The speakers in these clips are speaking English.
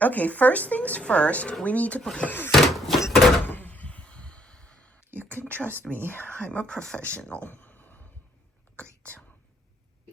Okay, first things first, we need to put... You can trust me, I'm a professional. Great.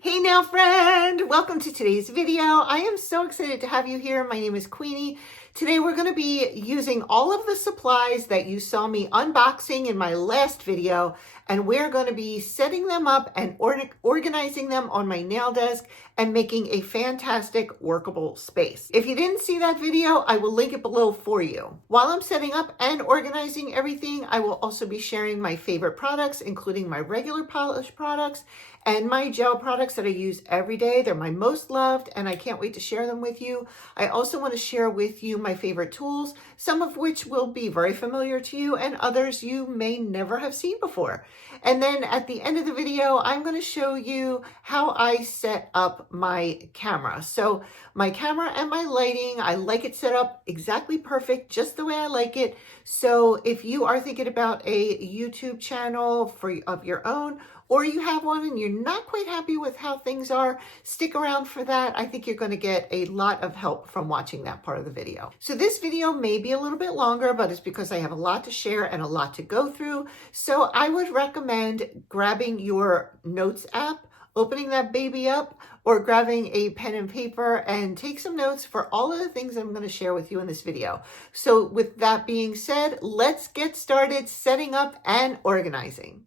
Hey now, friend! Welcome to today's video. I am so excited to have you here. My name is Queenie. Today we're going to be using all of the supplies that you saw me unboxing in my last video, and we're going to be setting them up and organizing them on my nail desk and making a fantastic workable space. If you didn't see that video, I will link it below for you. While I'm setting up and organizing everything, I will also be sharing my favorite products, including my regular polish products and my gel products that I use every day. They're my most loved, and I can't wait to share them with you. I also want to share with you my favorite tools, some of which will be very familiar to you and others you may never have seen before. And then at the end of the video, I'm going to show you how I set up my camera. So my camera and my lighting, I like it set up exactly perfect, just the way I like it. So if you are thinking about a YouTube channel of your own, or you have one and you're not quite happy with how things are, stick around for that. I think you're going to get a lot of help from watching that part of the video. So this video may be a little bit longer, but it's because I have a lot to share and a lot to go through. So I would recommend grabbing your notes app, opening that baby up, or grabbing a pen and paper and take some notes for all of the things I'm going to share with you in this video. So with that being said, let's get started setting up and organizing.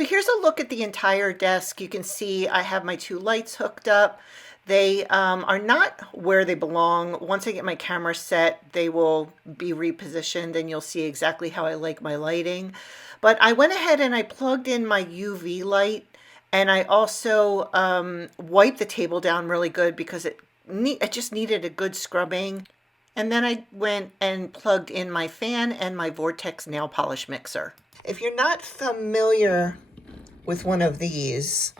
So here's a look at the entire desk. You can see I have my two lights hooked up. They are not where they belong. Once I get my camera set, they will be repositioned and you'll see exactly how I like my lighting. But I went ahead and I plugged in my UV light, and I also wiped the table down really good because it just needed a good scrubbing. And then I went and plugged in my fan and my Vortex nail polish mixer. If you're not familiar with one of these,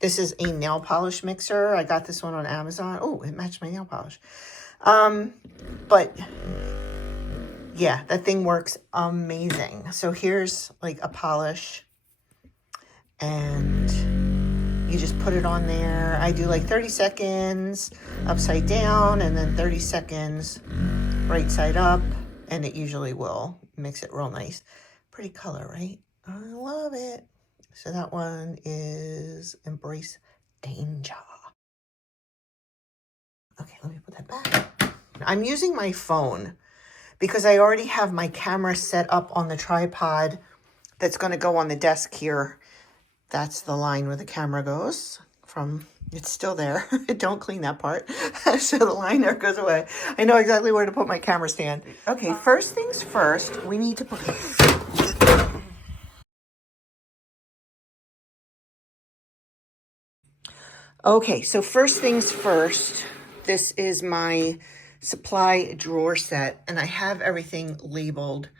this is a nail polish mixer. I got this one on Amazon. Oh, it matched my nail polish. But yeah, that thing works amazing. So here's like a polish, and you just put it on there. I do like 30 seconds upside down and then 30 seconds right side up, and it usually will mix it real nice. Pretty color, right? I love it. So that one is Embrace Danger. Okay, let me put that back. I'm using my phone because I already have my camera set up on the tripod that's going to go on the desk here. That's the line where the camera goes from. It's still there. Don't clean that part. So the line there goes away. I know exactly where to put my camera stand. Okay, first things first, we need to put... Okay, so first things first, this is my supply drawer set, and I have everything labeled.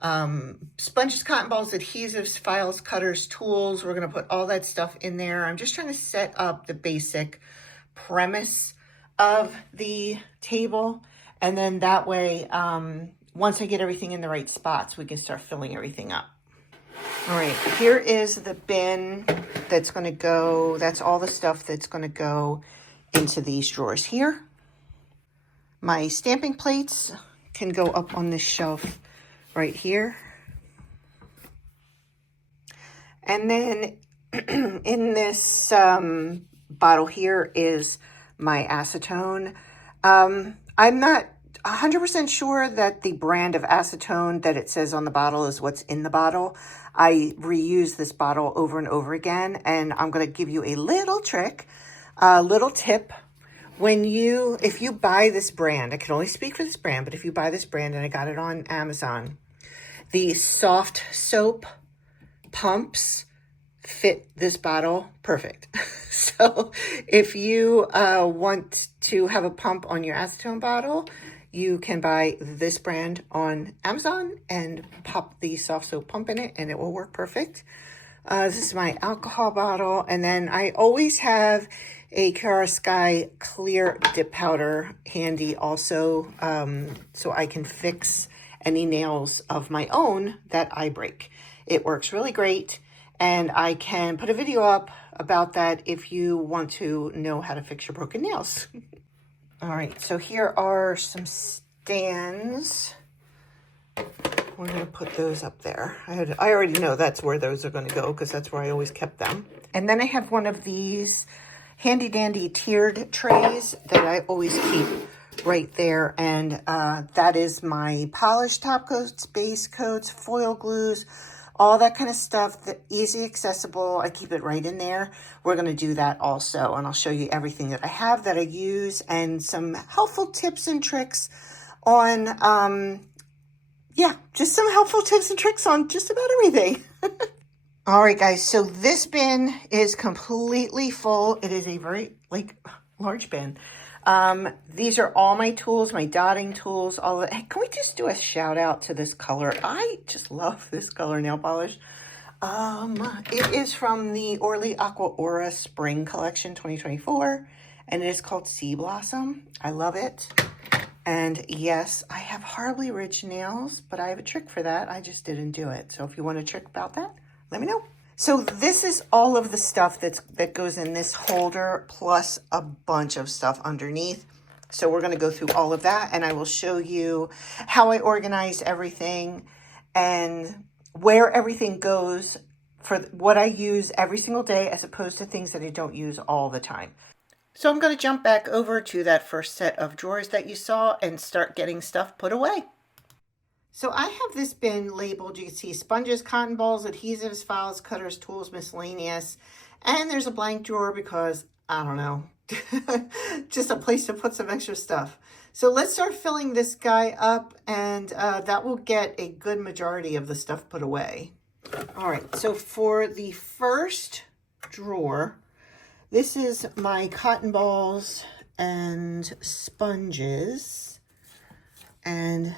Sponges, cotton balls, adhesives, files, cutters, tools. We're going to put all that stuff in there. I'm just trying to set up the basic premise of the table. And then that way, once I get everything in the right spots, we can start filling everything up. All right, here is the bin that's going to go. That's all the stuff that's going to go into these drawers here. My stamping plates can go up on this shelf right here. And then in this bottle here is my acetone. I'm not 100% sure that the brand of acetone that it says on the bottle is what's in the bottle. I reuse this bottle over and over again, and I'm going to give you a little trick, a little tip. If you buy this brand, I can only speak for this brand, but if you buy this brand, and I got it on Amazon, the soft soap pumps fit this bottle perfect. So if you want to have a pump on your acetone bottle, you can buy this brand on Amazon and pop the soft soap pump in it, and it will work perfect. This is my alcohol bottle, and then I always have a Kiara Sky clear dip powder handy also, so I can fix any nails of my own that I break. It works really great, and I can put a video up about that if you want to know how to fix your broken nails. All right, so here are some stands. We're gonna put those up there. I already know that's where those are gonna go because that's where I always kept them. And then I have one of these handy dandy tiered trays that I always keep right there. And that is my polished top coats, base coats, foil glues, all that kind of stuff, that easy accessible. I keep it right in there. We're going to do that also. And I'll show you everything that I have that I use and some helpful tips and tricks on, yeah, just some helpful tips and tricks on just about everything. All right, guys, so this bin is completely full. It is a very, large bin. These are all my tools, my dotting tools, all of it. Hey, can we just do a shout out to this color? I just love this color nail polish. It is from the Orly Aqua Aura Spring Collection 2024, and it is called Sea Blossom. I love it. And yes, I have horribly ridged nails, but I have a trick for that. I just didn't do it. So if you want a trick about that, let me know. So this is all of the stuff that goes in this holder, plus a bunch of stuff underneath. So we're going to go through all of that, and I will show you how I organize everything and where everything goes for what I use every single day, as opposed to things that I don't use all the time. So I'm going to jump back over to that first set of drawers that you saw and start getting stuff put away. So I have this bin labeled, you can see sponges, cotton balls, adhesives, files, cutters, tools, miscellaneous. And there's a blank drawer because, I don't know, just a place to put some extra stuff. So let's start filling this guy up, and that will get a good majority of the stuff put away. All right, so for the first drawer, this is my cotton balls and sponges, and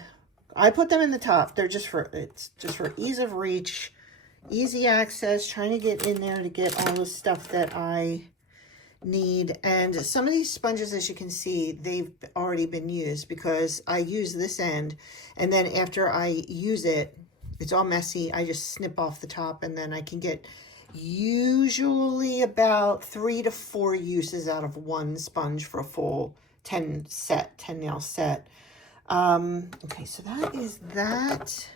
I put them in the top. They're it's just for ease of reach, easy access, trying to get in there to get all the stuff that I need. And some of these sponges, as you can see, they've already been used because I use this end, and then after I use it, it's all messy. I just snip off the top, and then I can get usually about 3 to 4 uses out of one sponge for a full 10 nail set. Okay, so that is that.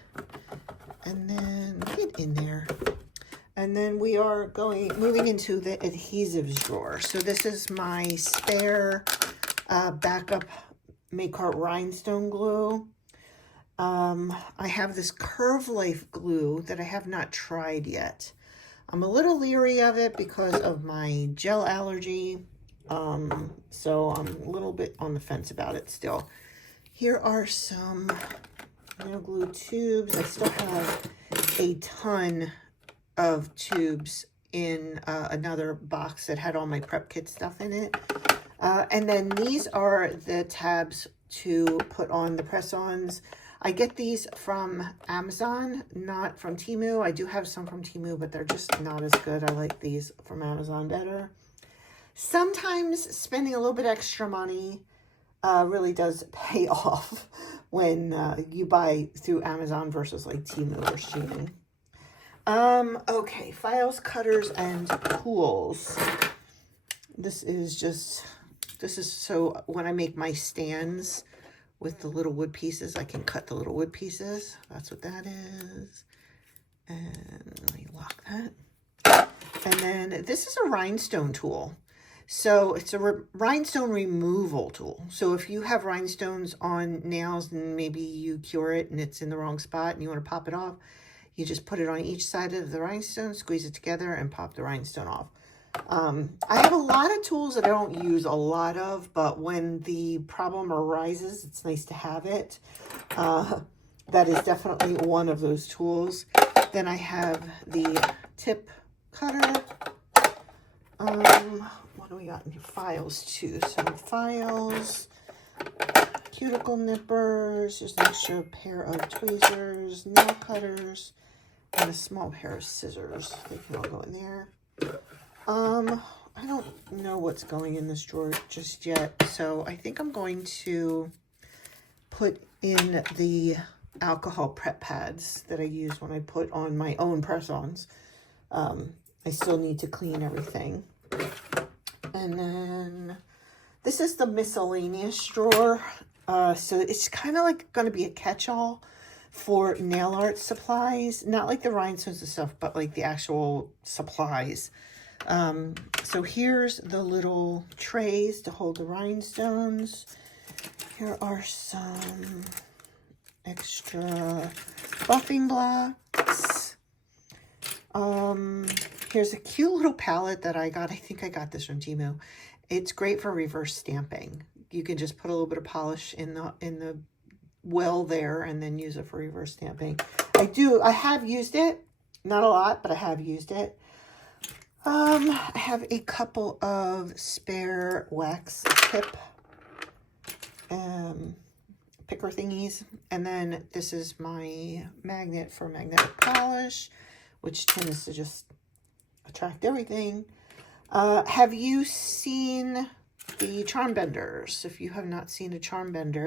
And then get in there. And then we are moving into the adhesives drawer. So this is my spare backup Makartt Rhinestone Glue. I have this Curve Life glue that I have not tried yet. I'm a little leery of it because of my gel allergy. So I'm a little bit on the fence about it still. Here are some nail glue tubes. I still have a ton of tubes in another box that had all my prep kit stuff in it. And then these are the tabs to put on the press-ons. I get these from Amazon, not from Temu. I do have some from Temu, but they're just not as good. I like these from Amazon better. Sometimes spending a little bit extra money really does pay off when you buy through Amazon versus like Temu or Shein. Okay, files, cutters, and tools. This is so when I make my stands with the little wood pieces, I can cut the little wood pieces. That's what that is. And let me lock that. And then this is a rhinestone tool. So it's a rhinestone removal tool. So if you have rhinestones on nails and maybe you cure it and it's in the wrong spot and you want to pop it off, you just put it on each side of the rhinestone, squeeze it together, and pop the rhinestone off. I have a lot of tools that I don't use a lot of, but when the problem arises, it's nice to have it. That is definitely one of those tools. Then I have the tip cutter. What do we got in here? Files too. Some files, cuticle nippers, just an extra pair of tweezers, nail cutters, and a small pair of scissors. They can all go in there. I don't know what's going in this drawer just yet, so I think I'm going to put in the alcohol prep pads that I use when I put on my own press-ons. I still need to clean everything. And then This is the miscellaneous drawer. So it's kind of like going to be a catch-all for nail art supplies. Not like the rhinestones and stuff, but like the actual supplies. So here's the little trays to hold the rhinestones. Here are some extra buffing blocks. Here's a cute little palette that I got. I think I got this from Temu. It's great for reverse stamping. You can just put a little bit of polish in the well there and then use it for reverse stamping. I have used it. Not a lot, but I have used it. I have a couple of spare wax tip picker thingies. And then this is my magnet for magnetic polish, which tends to just attract everything. Have you seen the charm benders? If you have not seen a charm bender,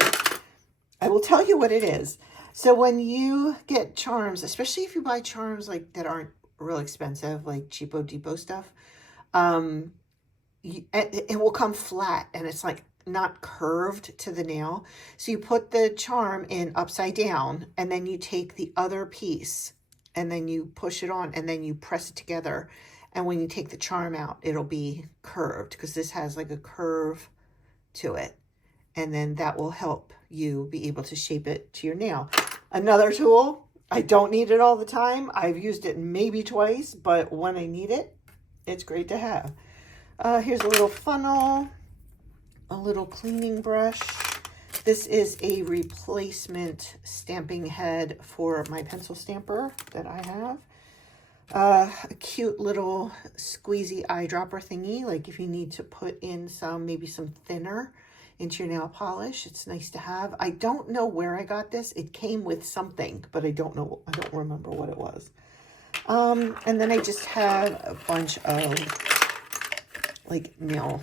I will tell you what it is. So when you get charms, especially if you buy charms like that aren't real expensive, like cheapo depot stuff, it will come flat and it's like not curved to the nail. So you put the charm in upside down and then you take the other piece and then you push it on and then you press it together. And when you take the charm out, it'll be curved because this has like a curve to it. And then that will help you be able to shape it to your nail. Another tool, I don't need it all the time. I've used it maybe twice, but when I need it, it's great to have. Here's a little funnel, a little cleaning brush. This is a replacement stamping head for my pencil stamper that I have. A cute little squeezy eyedropper thingy, like if you need to put in maybe some thinner into your nail polish, it's nice to have. I don't know where I got this. It came with something, but I don't remember what it was. And then I just have a bunch of like nail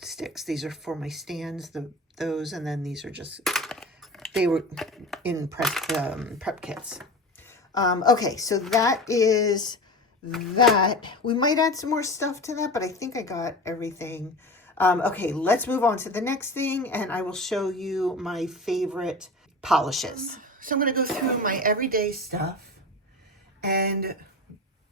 sticks. These are for my stands, those, and then these are just, they were in prep kits. Okay, so that is that. We might add some more stuff to that, but I think I got everything. Okay, let's move on to the next thing, and I will show you my favorite polishes. So I'm going to go through my everyday stuff and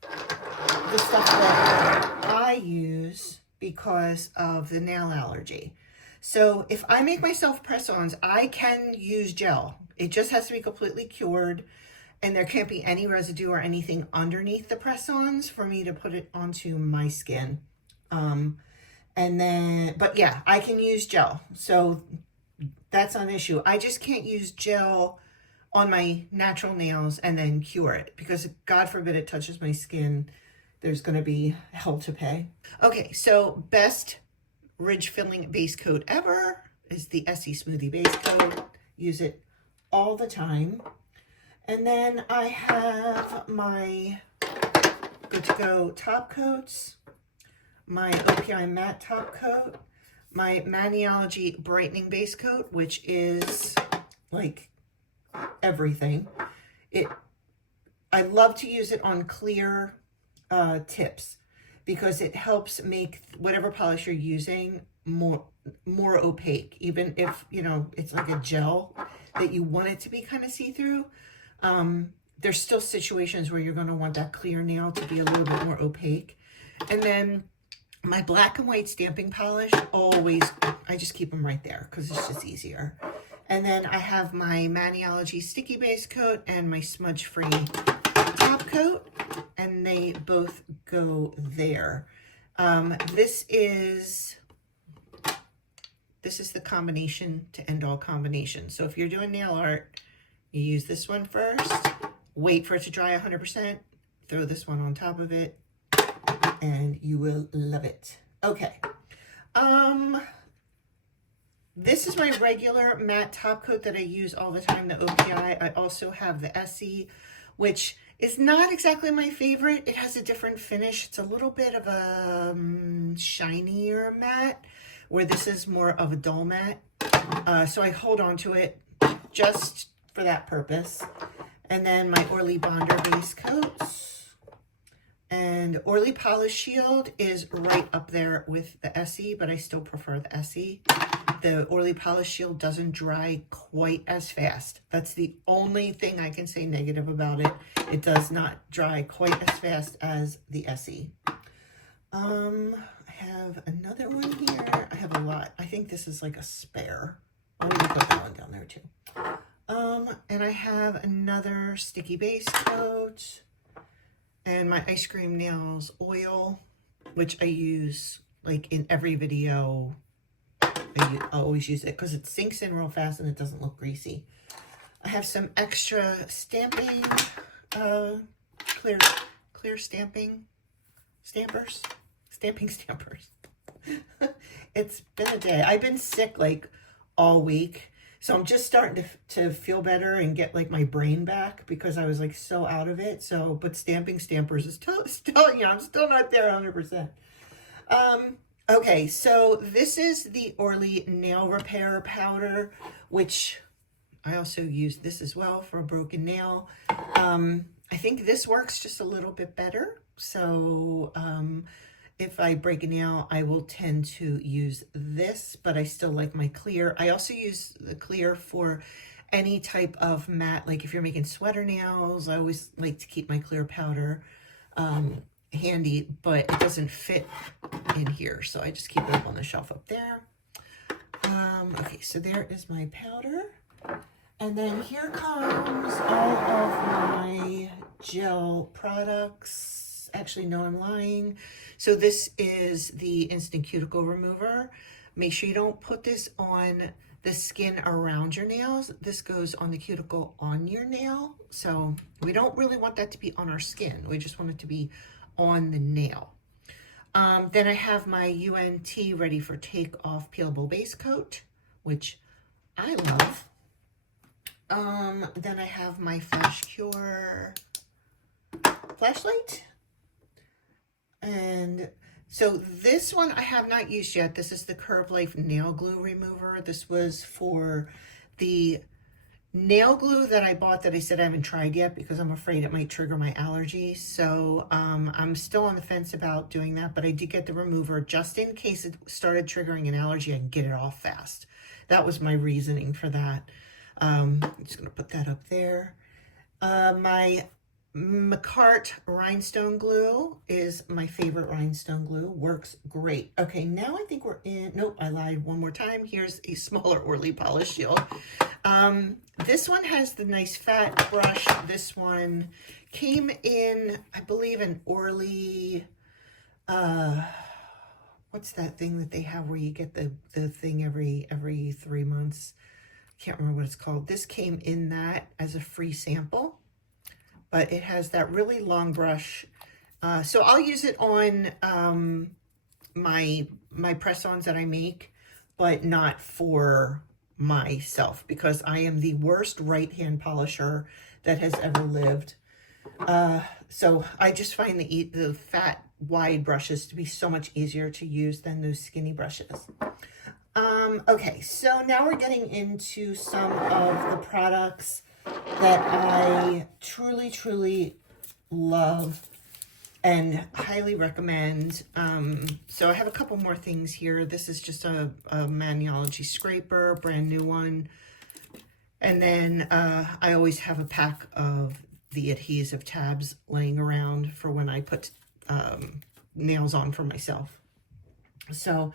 the stuff that I use because of the nail allergy. So if I make myself press-ons, I can use gel. It just has to be completely cured. And there can't be any residue or anything underneath the press-ons for me to put it onto my skin. But yeah, I can use gel. So that's not an issue. I just can't use gel on my natural nails and then cure it. Because God forbid it touches my skin, there's going to be hell to pay. Okay, so best ridge filling base coat ever is the SE Smoothie base coat. Use it all the time. And then I have my Good To Go top coats, my OPI matte top coat, my Maniology brightening base coat, which is like everything. I love to use it on clear tips because it helps make whatever polish you're using more opaque, even if, you know, it's like a gel that you want it to be kind of see-through. There's still situations where you're going to want that clear nail to be a little bit more opaque. And then my black and white stamping polish, always, I just keep them right there because it's just easier. And then I have my Maniology sticky base coat and my smudge-free top coat, and they both go there. This is the combination to end all combinations. So if you're doing nail art, you use this one first, wait for it to dry 100%, throw this one on top of it, and you will love it. Okay. This is my regular matte top coat that I use all the time, the OPI. I also have the SE, which is not exactly my favorite. It has a different finish. It's a little bit of a shinier matte, where this is more of a dull matte. So I hold on to it just for that purpose. And then my Orly Bonder base coats. And Orly Polish Shield is right up there with the SE, but I still prefer the SE. The Orly Polish Shield doesn't dry quite as fast. That's the only thing I can say negative about it. It does not dry quite as fast as the SE. I have another one here. I have a lot. I think this is like a spare. I'm going to put that one down there too. And I have another sticky base coat and my ice cream nails oil, which I use like in every video. I always use it because it sinks in real fast and it doesn't look greasy. I have some extra stamping, clear stamping stampers. It's been a day. I've been sick like all week, so I'm just starting to feel better and get like my brain back because I was like so out of it. So, but stamping stampers is still, you know, I'm still not there 100%. Okay, so this is the Orly Nail Repair Powder, which I also use this as well for a broken nail. I think this works just a little bit better. So if I break a nail, I will tend to use this, but I still like my clear. I also use the clear for any type of matte, like if you're making sweater nails, I always like to keep my clear powder handy, but it doesn't fit in here, so I just keep it up on the shelf up there. Okay, so there is my powder. And then here comes all of my gel products. Actually, no, I'm lying. So this is the Instant Cuticle Remover. Make sure you don't put this on the skin around your nails. This goes on the cuticle on your nail. So we don't really want that to be on our skin. We just want it to be on the nail. Then I have my UNT Ready for Take Off Peelable Base Coat, which I love. Then I have my Flash Cure flashlight. And so this one I have not used yet. This is the Curve Life Nail Glue Remover. This was for the nail glue that I bought that I said I haven't tried yet because I'm afraid it might trigger my allergies. So I'm still on the fence about doing that, but I did get the remover just in case it started triggering an allergy. I can get it off fast. That was my reasoning for that. I'm just going to put that up there. My Makartt Rhinestone Glue is my favorite rhinestone glue. Works great. Okay, now I think we're in, nope, I lied one more time. Here's a smaller Orly Polish Shield. This one has the nice fat brush. This one came in, I believe, an Orly, what's that thing that they have where you get the thing every 3 months? Can't remember what it's called. This came in that as a free sample, but it has that really long brush. So I'll use it on my press-ons that I make, but not for myself because I am the worst right-hand polisher that has ever lived. So I just find the fat, wide brushes to be so much easier to use than those skinny brushes. Okay, so now we're getting into some of the products that I truly, truly love and highly recommend. So I have a couple more things here. This is just a Maniology scraper, brand new one. And then I always have a pack of the adhesive tabs laying around for when I put nails on for myself. So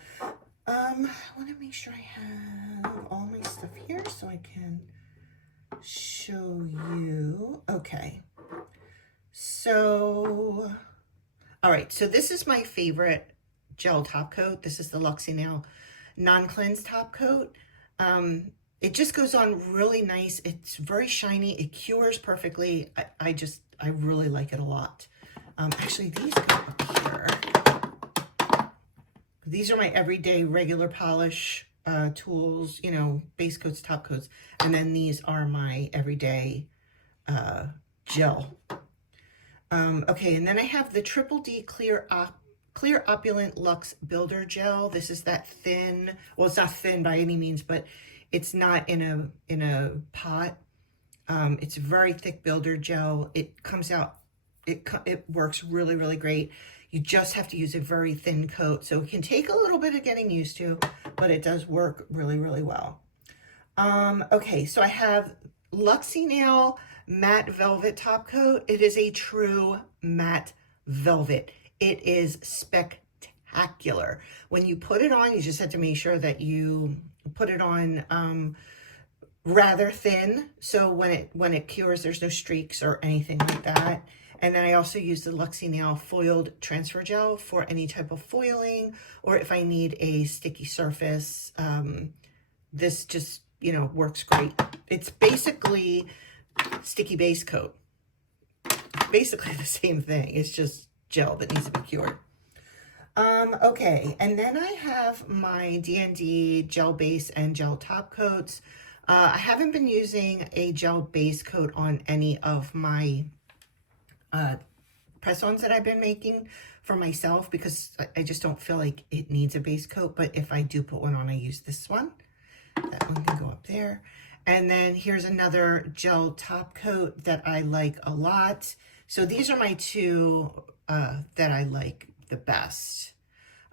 I want to make sure I have all my stuff here so I can show you. Okay, so all right, so this is my favorite gel top coat. This is the Luxie Nail non-cleanse top coat. It just goes on really nice. It's very shiny. It cures perfectly. I really like it a lot. Actually, these go up here. These are my everyday regular polish tools, you know, base coats, top coats. And then these are my everyday gel. Okay, and then I have the Triple D Clear Opulent Luxe Builder Gel. This is that thin, well, it's not thin by any means, but it's not in a pot. It's a very thick builder gel. It comes out it works really, really great. You just have to use a very thin coat. So it can take a little bit of getting used to, but it does work really, really well. Okay, so I have Luxie Nail Matte Velvet Top Coat. It is a true matte velvet. It is spectacular. When you put it on, you just have to make sure that you put it on rather thin, so when it cures, there's no streaks or anything like that. And then I also use the Luxie Nail Foiled Transfer Gel for any type of foiling, or if I need a sticky surface. This just, you know, works great. It's basically sticky base coat. Basically the same thing. It's just gel that needs to be cured. Okay, and then I have my D&D gel base and gel top coats. I haven't been using a gel base coat on any of my press-ons that I've been making for myself because I just don't feel like it needs a base coat. But if I do put one on, I use this one. That one can go up there. And then here's another gel top coat that I like a lot. So these are my two that I like the best.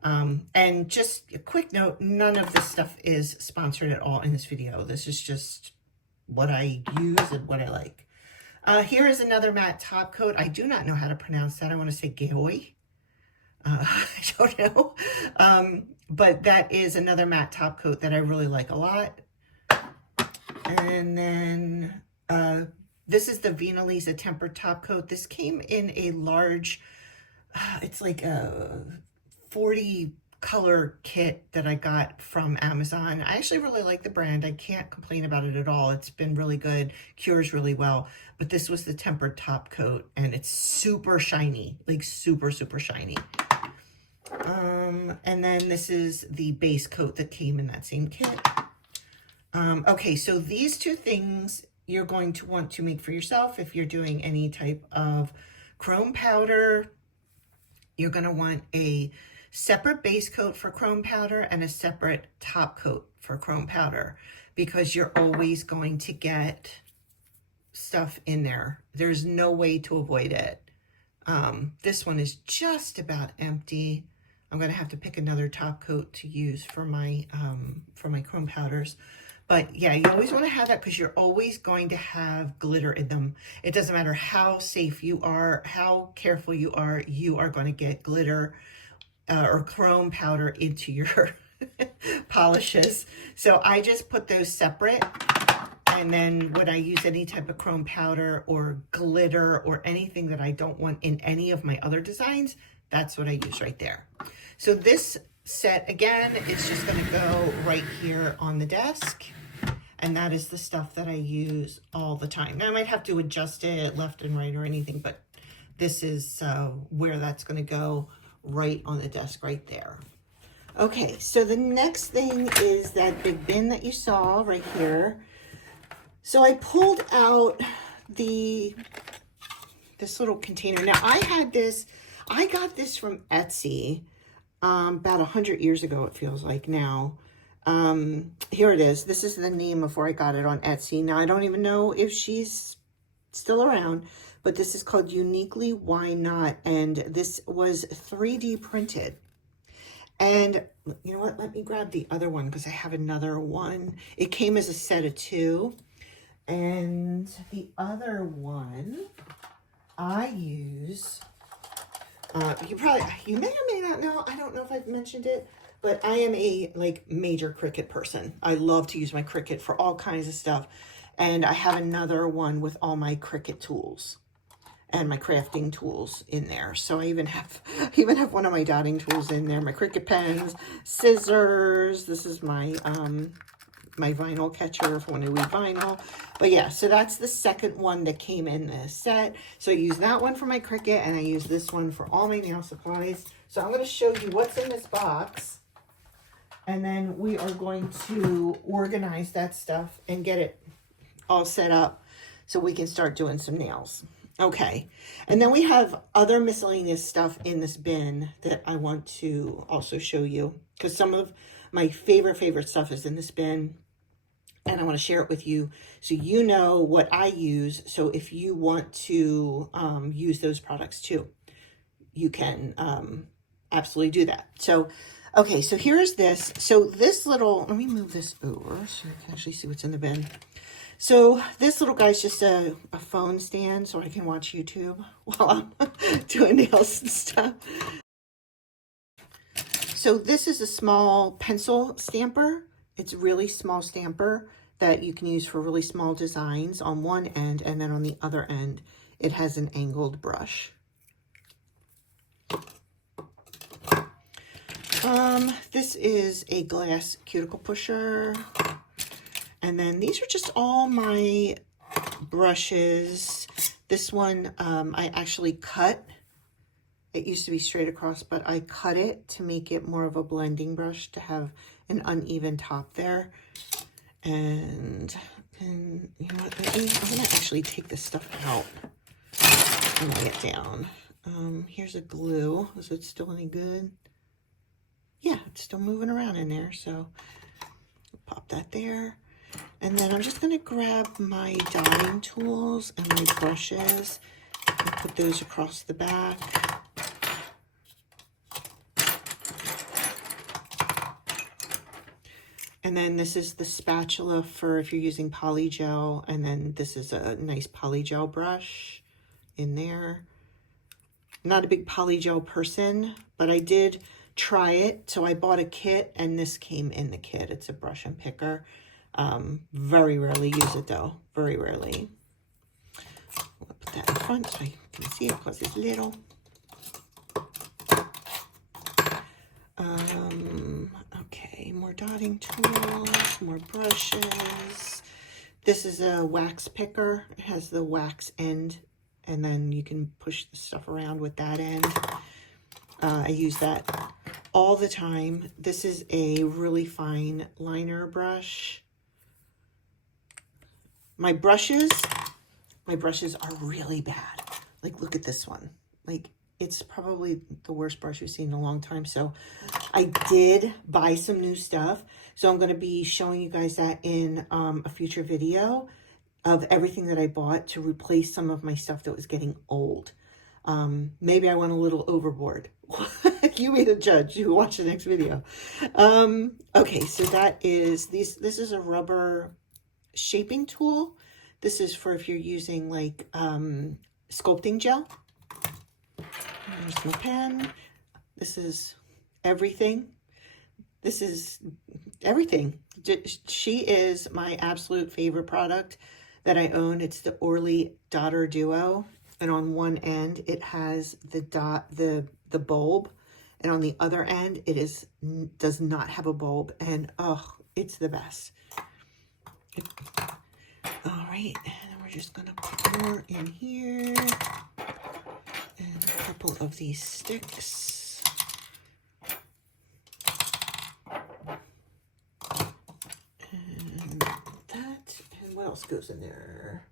And just a quick note, none of this stuff is sponsored at all in this video. This is just what I use and what I like. Here is another matte top coat. I do not know how to pronounce that. I want to say Geoi. I don't know. But that is another matte top coat that I really like a lot. And then this is the Venalisa Tempered Top Coat. This came in a large, it's like a 40 color kit that I got from Amazon. I actually really like the brand. I can't complain about it at all. It's been really good, cures really well. But this was the tempered top coat and it's super shiny, like super, super shiny. And then this is the base coat that came in that same kit. Okay, so these two things you're going to want to make for yourself if you're doing any type of chrome powder. You're going to want a separate base coat for chrome powder and a separate top coat for chrome powder because you're always going to get stuff in there. There's no way to avoid it. This one is just about empty. I'm going to have to pick another top coat to use for my chrome powders. But yeah, you always want to have that because you're always going to have glitter in them. It doesn't matter how safe you are, how careful you are going to get glitter or chrome powder into your polishes. So I just put those separate. And then when I use any type of chrome powder or glitter or anything that I don't want in any of my other designs, that's what I use right there. So this set, again, it's just going to go right here on the desk. And that is the stuff that I use all the time. Now, I might have to adjust it left and right or anything, but this is where that's going to go, right on the desk right there. Okay, so the next thing is that big bin that you saw right here. So I pulled out this little container. Now, I got this from Etsy about 100 years ago, it feels like now. Here it is. This is the name before I got it on Etsy. Now, I don't even know if she's still around, but this is called Uniquely Why Not, and this was 3D printed. And you know what? Let me grab the other one because I have another one. It came as a set of 2. And the other one I use, you may or may not know, I don't know if I've mentioned it, but I am a major Cricut person. I love to use my Cricut for all kinds of stuff. And I have another one with all my Cricut tools and my crafting tools in there. So I even have one of my dotting tools in there, my Cricut pens, scissors. This is my my vinyl catcher for when I weave vinyl. But yeah, so that's the second one that came in this set. So I use that one for my Cricut and I use this one for all my nail supplies. So I'm going to show you what's in this box. And then we are going to organize that stuff and get it all set up so we can start doing some nails. Okay, and then we have other miscellaneous stuff in this bin that I want to also show you because some of my favorite stuff is in this bin. and I want to share it with you so you know what I use. So if you want to use those products too, you can absolutely do that. So, okay, so here's this. So this little, let me move this over so you can actually see what's in the bin. So this little guy's just a phone stand so I can watch YouTube while I'm doing nails and stuff. So this is a small pencil stamper. It's a really small stamper that you can use for really small designs on one end, and then on the other end, it has an angled brush. This is a glass cuticle pusher. And then these are just all my brushes. This one, I actually cut. It used to be straight across, but I cut it to make it more of a blending brush to have an uneven top there. And you know what, I'm gonna actually take this stuff out and lay it down. Here's a glue. Is it still any good? Yeah, it's still moving around in there, so pop that there. And then I'm just going to grab my dotting tools and my brushes and put those across the back. And then this is the spatula for if you're using polygel, and then this is a nice polygel brush in there. I'm not a big polygel person, but I did try it. So I bought a kit, and this came in the kit. It's a brush and picker. Very rarely use it though, very rarely. I'll put that in front so you can see it because it's little. Okay, more dotting tools, more brushes. This is a wax picker. It has the wax end, and then you can push the stuff around with that end. I use that all the time. This is a really fine liner brush. My brushes are really bad. Like, look at this one. Like, it's probably the worst brush you've seen in a long time. So I did buy some new stuff. So I'm going to be showing you guys that in a future video of everything that I bought to replace some of my stuff that was getting old. Maybe I went a little overboard. You be the judge. You watch the next video. Okay, so that is this is a rubber shaping tool. This is for if you're using like sculpting gel. There's my pen. This is everything. This is everything. She is my absolute favorite product that I own. It's the Orly Daughter Duo, and on one end it has the bulb, and on the other end it does not have a bulb, and oh, it's the best. All right, and we're just gonna put more in here, and a couple of these sticks. And that, and what else goes in there?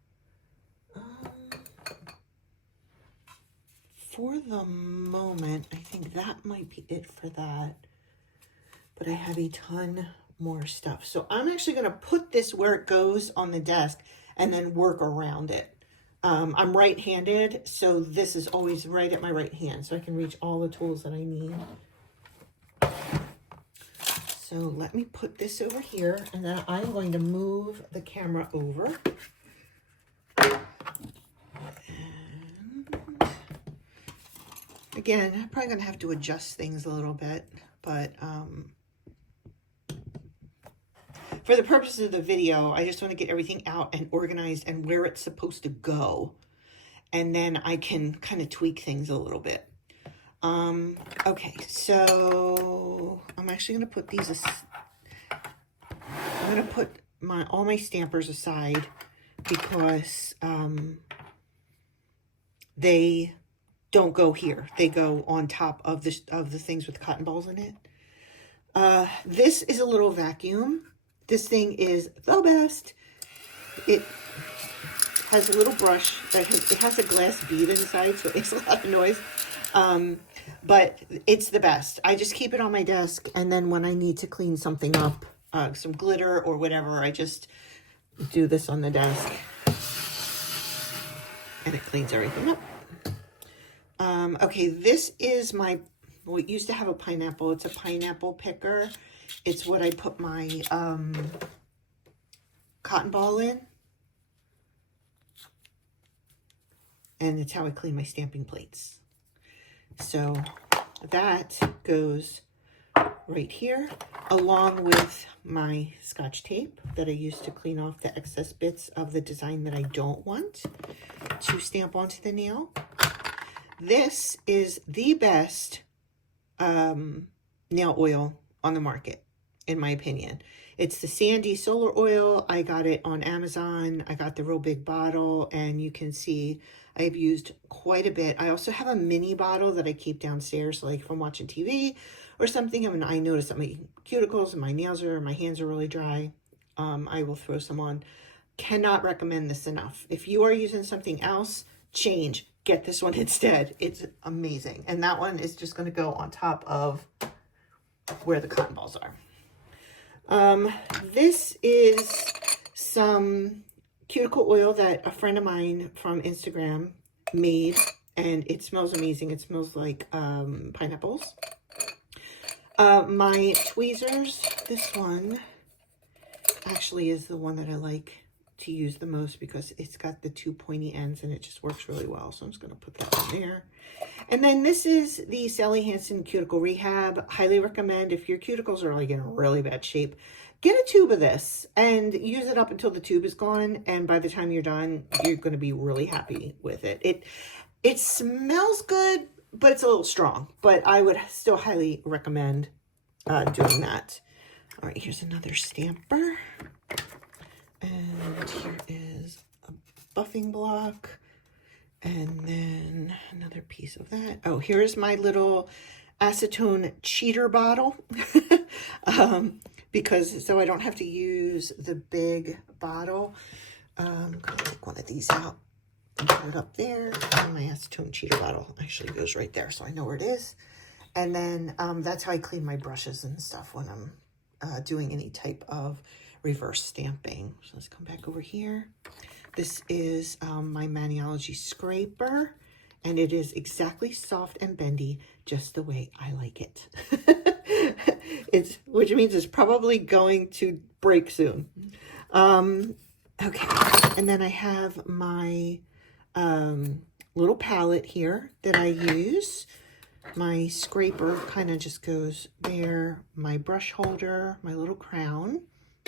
For the moment, I think that might be it for that, but I have a ton more stuff. So I'm actually going to put this where it goes on the desk and then work around it. I'm right-handed, so this is always right at my right hand, so I can reach all the tools that I need. So let me put this over here, and then I'm going to move the camera over. And again, I'm probably going to have to adjust things a little bit, but for the purposes of the video, I just want to get everything out and organized and where it's supposed to go. And then I can kind of tweak things a little bit. Okay, so I'm actually going to put these, I'm going to put all my stampers aside because they don't go here. They go on top of the things with cotton balls in it. This is a little vacuum. This thing is the best. It has a little brush that has a glass bead inside, so it makes a lot of noise. But it's the best. I just keep it on my desk, and then when I need to clean something up, some glitter or whatever, I just do this on the desk and it cleans everything up. Okay, this is my, well, it used to have a pineapple. It's a pineapple picker. It's what I put my cotton ball in. And it's how I clean my stamping plates. So that goes right here, along with my Scotch tape that I use to clean off the excess bits of the design that I don't want to stamp onto the nail. This is the best nail oil on the market, in my opinion. It's the Sandy Solar Oil. I got it on Amazon. I got the real big bottle, and you can see I've used quite a bit. I also have a mini bottle that I keep downstairs, like from watching TV or something. I mean, I notice that my cuticles and my nails are, my hands are really dry. I will throw some on. Cannot recommend this enough. If you are using something else, change. Get this one instead. It's amazing. And that one is just going to go on top of where the cotton balls are. This is some cuticle oil that a friend of mine from Instagram made, and it smells amazing. It smells like pineapples. My tweezers, this one actually is the one that I like to use the most because it's got the two pointy ends and it just works really well. So I'm just going to put that in there. And then this is the Sally Hansen Cuticle Rehab. Highly recommend if your cuticles are like in really bad shape, get a tube of this and use it up until the tube is gone. And by the time you're done, you're going to be really happy with it. It smells good, but it's a little strong. But I would still highly recommend doing that. All right, here's another stamper. And here is a buffing block. And then another piece of that. Oh, here's my little acetone cheater bottle. Because so I don't have to use the big bottle. I'm going to take one of these out and put it up there. And my acetone cheater bottle actually goes right there, so I know where it is. And then that's how I clean my brushes and stuff when I'm doing any type of reverse stamping. So let's come back over here. This is my Maniology scraper, and it is exactly soft and bendy, just the way I like it. Which means it's probably going to break soon. Okay, and then I have my little palette here that I use. My scraper kind of just goes there. My brush holder, my little crown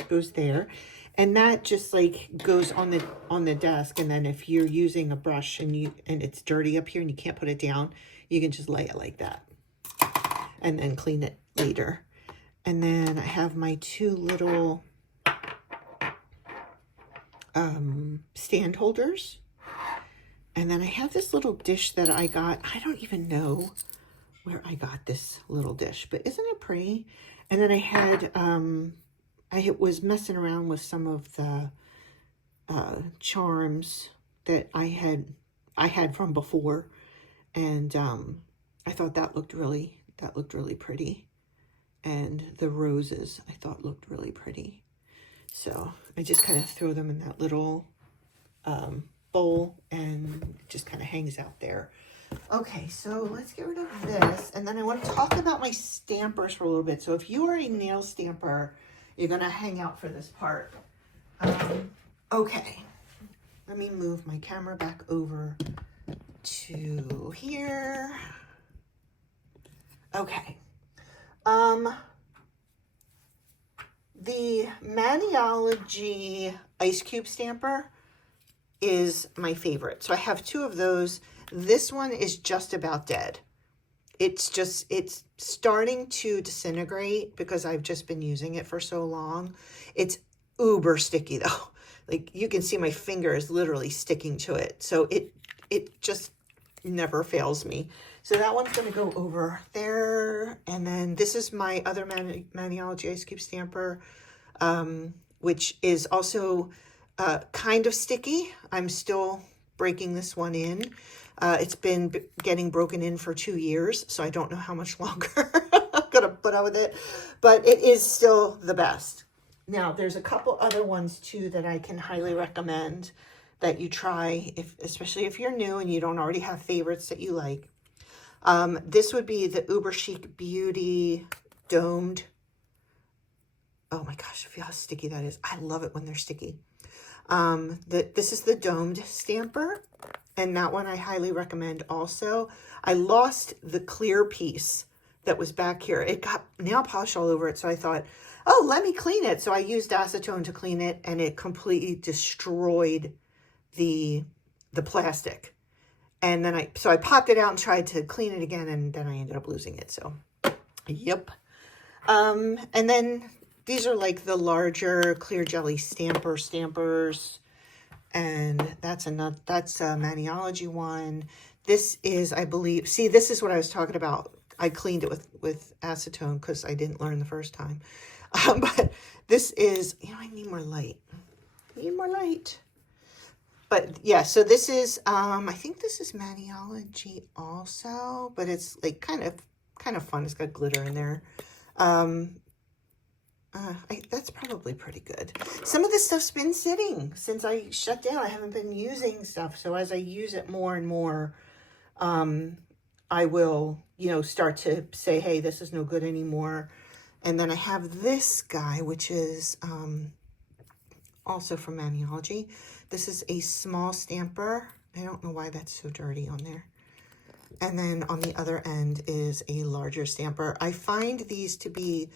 goes there, and that just like goes on the desk. And then if you're using a brush and it's dirty up here and you can't put it down, you can just lay it like that and then clean it later. And then I have my two little stand holders, and then I have this little dish that I got. I don't even know where I got this little dish, but isn't it pretty? And then I had I was messing around with some of the charms that I had from before, and I thought that looked really pretty, and the roses I thought looked really pretty. So I just kind of throw them in that little bowl, and it just kind of hangs out there. Okay, so let's get rid of this, and then I want to talk about my stampers for a little bit. So if you are a nail stamper, you're going to hang out for this part. Okay, let me move my camera back over to here. Okay. The Maniology Ice Cube Stamper is my favorite. So I have two of those. This one is just about dead. It's starting to disintegrate because I've just been using it for so long. It's uber sticky though. Like you can see my finger is literally sticking to it. So it just never fails me. So that one's going to go over there. And then this is my other Maniology Ice Cube Stamper, which is also kind of sticky. I'm still breaking this one in. It's been getting broken in for 2 years, so I don't know how much longer I'm going to put up with it. But it is still the best. Now, there's a couple other ones too that I can highly recommend that you try, especially if you're new and you don't already have favorites that you like. This would be the Uber Chic Beauty Domed. Oh my gosh, feel how sticky that is. I love it when they're sticky. This is the domed stamper, and that one I highly recommend also. I lost the clear piece that was back here. It got nail polish all over it, so I thought, oh, let me clean it. So I used acetone to clean it, and it completely destroyed the plastic. And then I popped it out and tried to clean it again, and then I ended up losing it. So, yep. And then these are like the larger clear jelly stampers, and that's a Maniology one. This is, I believe, see, this is what I was talking about. I cleaned it with acetone because I didn't learn the first time. But this is, I need more light. But yeah, so this is, I think this is Maniology also, but it's like kind of fun. It's got glitter in there. That's probably pretty good. Some of this stuff's been sitting since I shut down. I haven't been using stuff. So as I use it more and more, I will, start to say, hey, this is no good anymore. And then I have this guy, which is also from Maniology. This is a small stamper. I don't know why that's so dirty on there. And then on the other end is a larger stamper. I find these to be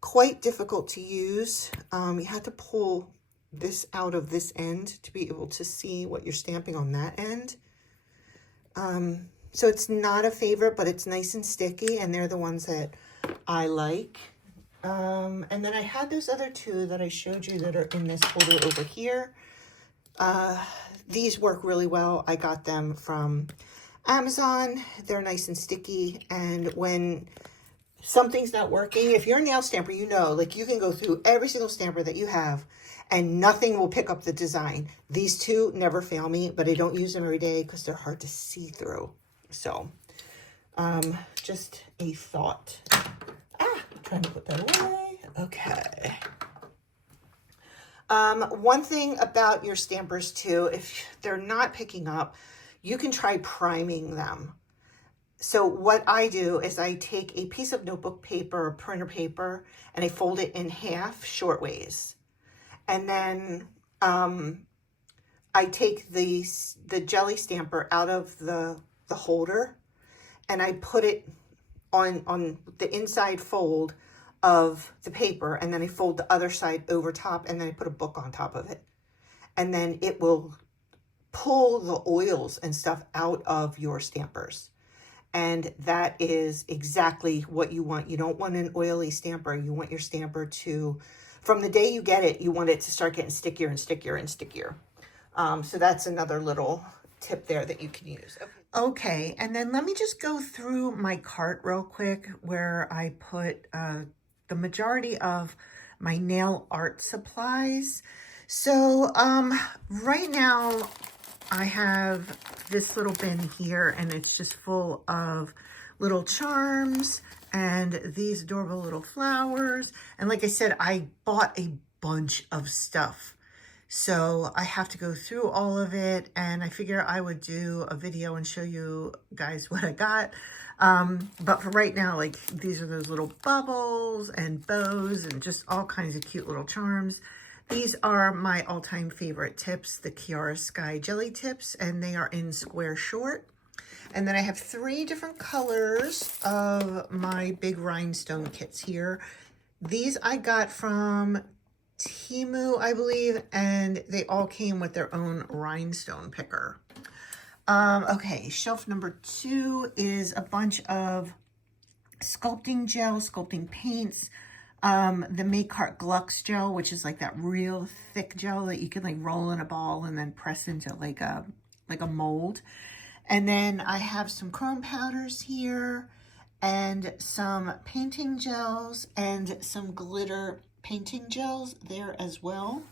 quite difficult to use. You have to pull this out of this end to be able to see what you're stamping on that end. So it's not a favorite, but it's nice and sticky, and they're the ones that I like. And then I had those other two that I showed you that are in this folder over here. These work really well. I got them from Amazon. They're nice and sticky, and when something's not working, if you're a nail stamper, like you can go through every single stamper that you have and nothing will pick up the design. These two never fail me, but I don't use them every day because they're hard to see through. So, just a thought. Trying to put that away. Okay. One thing about your stampers too, if they're not picking up, you can try priming them. So what I do is I take a piece of notebook paper or printer paper and I fold it in half short ways. And then I take the jelly stamper out of the holder and I put it on the inside fold of the paper, and then I fold the other side over top, and then I put a book on top of it. And then it will pull the oils and stuff out of your stampers. And that is exactly what you want. You don't want an oily stamper. You want your stamper to, from the day you get it, you want it to start getting stickier and stickier and stickier. So that's another little tip there that you can use. Okay, and then let me just go through my cart real quick where I put the majority of my nail art supplies. So right now I have this little bin here, and it's just full of little charms and these adorable little flowers. And like I said, I bought a bunch of stuff. So I have to go through all of it, and I figure I would do a video and show you guys what I got. But for right now, like, these are those little bubbles and bows and just all kinds of cute little charms. These are my all-time favorite tips, the Kiara Sky Jelly Tips, and they are in square short. And then I have 3 different colors of my big rhinestone kits here. These I got from Temu, I believe, and they all came with their own rhinestone picker. Okay, shelf number 2 is a bunch of sculpting gel, sculpting paints, the Makartt Glux gel, which is like that real thick gel that you can like roll in a ball and then press into like a mold. And then I have some chrome powders here and some painting gels and some glitter painting gels there as well.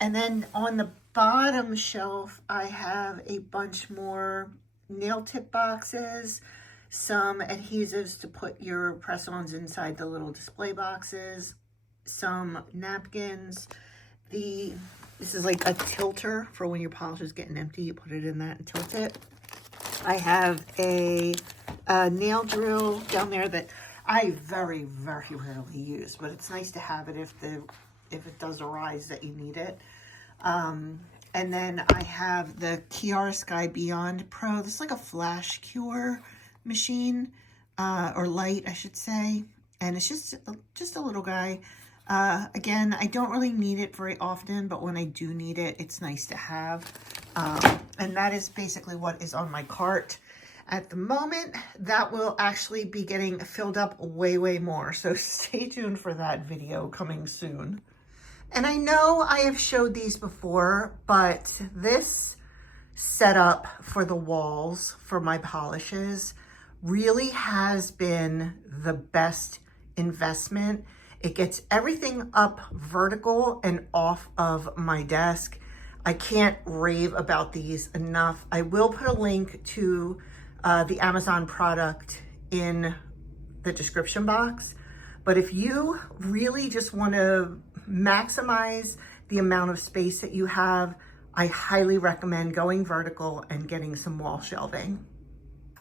And then on the bottom shelf, I have a bunch more nail tip boxes, some adhesives to put your press-ons inside the little display boxes, some napkins. This is like a tilter for when your polish is getting empty. You put it in that and tilt it. I have a nail drill down there that I very, very rarely use, but it's nice to have it if it does arise that you need it. And then I have the Kiara Sky Beyond Pro. This is like a flash cure machine, or light, I should say. And it's just a little guy. Again, I don't really need it very often, but when I do need it, it's nice to have. And that is basically what is on my cart at the moment. That will actually be getting filled up way, way more. So stay tuned for that video coming soon. And I know I have showed these before, but this setup for the walls for my polishes really has been the best investment. It gets everything up vertical and off of my desk. I can't rave about these enough. I will put a link to the Amazon product in the description box. But if you really just want to maximize the amount of space that you have, I highly recommend going vertical and getting some wall shelving.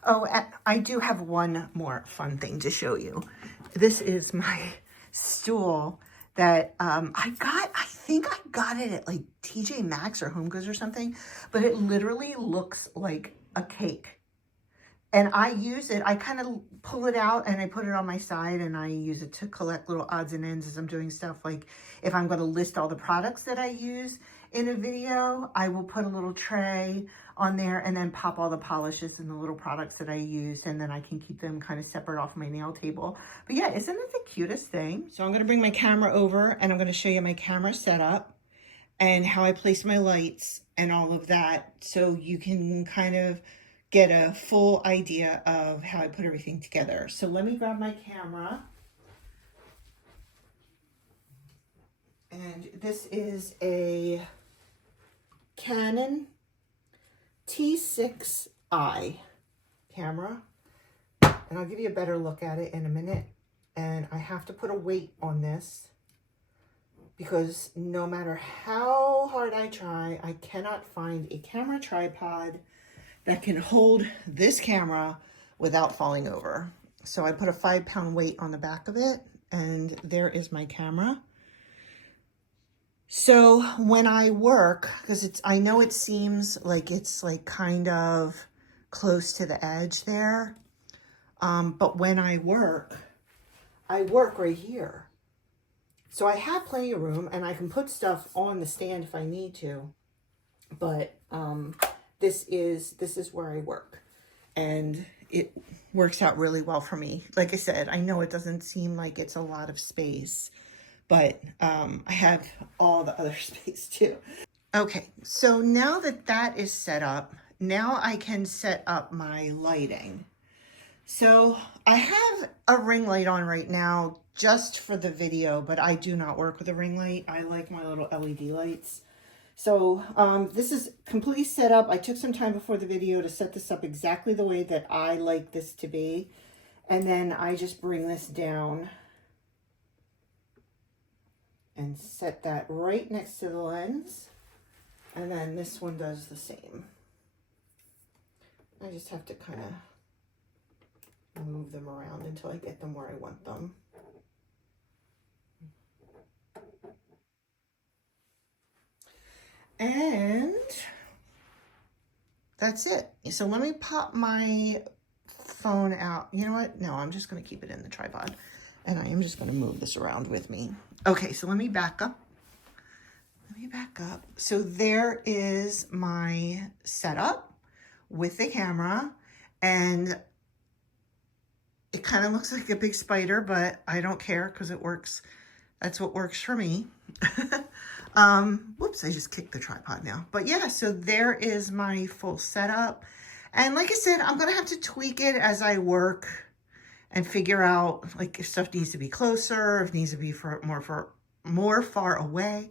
Oh, I do have one more fun thing to show you. This is my stool that I think I got it at like TJ Maxx or Home Goods or something, but it literally looks like a cake. And I use it, I kind of pull it out and I put it on my side and I use it to collect little odds and ends as I'm doing stuff. Like if I'm going to list all the products that I use in a video, I will put a little tray on there and then pop all the polishes and the little products that I use, and then I can keep them kind of separate off my nail table. But yeah, isn't it the cutest thing? So I'm going to bring my camera over and I'm going to show you my camera setup and how I place my lights and all of that, so you can kind of get a full idea of how I put everything together. So let me grab my camera. And this is a Canon T6i camera. And I'll give you a better look at it in a minute. And I have to put a weight on this because no matter how hard I try, I cannot find a camera tripod that can hold this camera without falling over. So I put a 5-pound weight on the back of it, and there is my camera. So when I work, because I know it seems like it's like kind of close to the edge there, but when I work right here. So I have plenty of room and I can put stuff on the stand if I need to, but this is where I work, and it works out really well for me. Like I said, I know it doesn't seem like it's a lot of space, but I have all the other space too. Okay, so now that that is set up, now I can set up my lighting. So I have a ring light on right now just for the video, but I do not work with a ring light. I like my little LED lights. So this is completely set up. I took some time before the video to set this up exactly the way that I like this to be. And then I just bring this down and set that right next to the lens. And then this one does the same. I just have to kind of move them around until I get them where I want them. And that's it. So let me pop my phone out. You know what? No, I'm just going to keep it in the tripod. And I am just going to move this around with me. Okay, so let me back up. So there is my setup with the camera. And it kind of looks like a big spider, but I don't care because it works. That's what works for me. Whoops, I just kicked the tripod now. But yeah, so there is my full setup. And like I said, I'm going to have to tweak it as I work and figure out like if stuff needs to be closer, if it needs to be more far away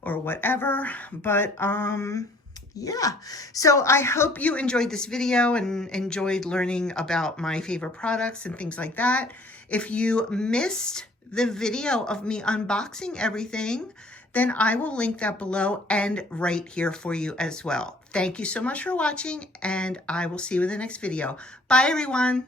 or whatever. But yeah, so I hope you enjoyed this video and enjoyed learning about my favorite products and things like that. If you missed the video of me unboxing everything, then I will link that below and right here for you as well. Thank you so much for watching, and I will see you in the next video. Bye, everyone.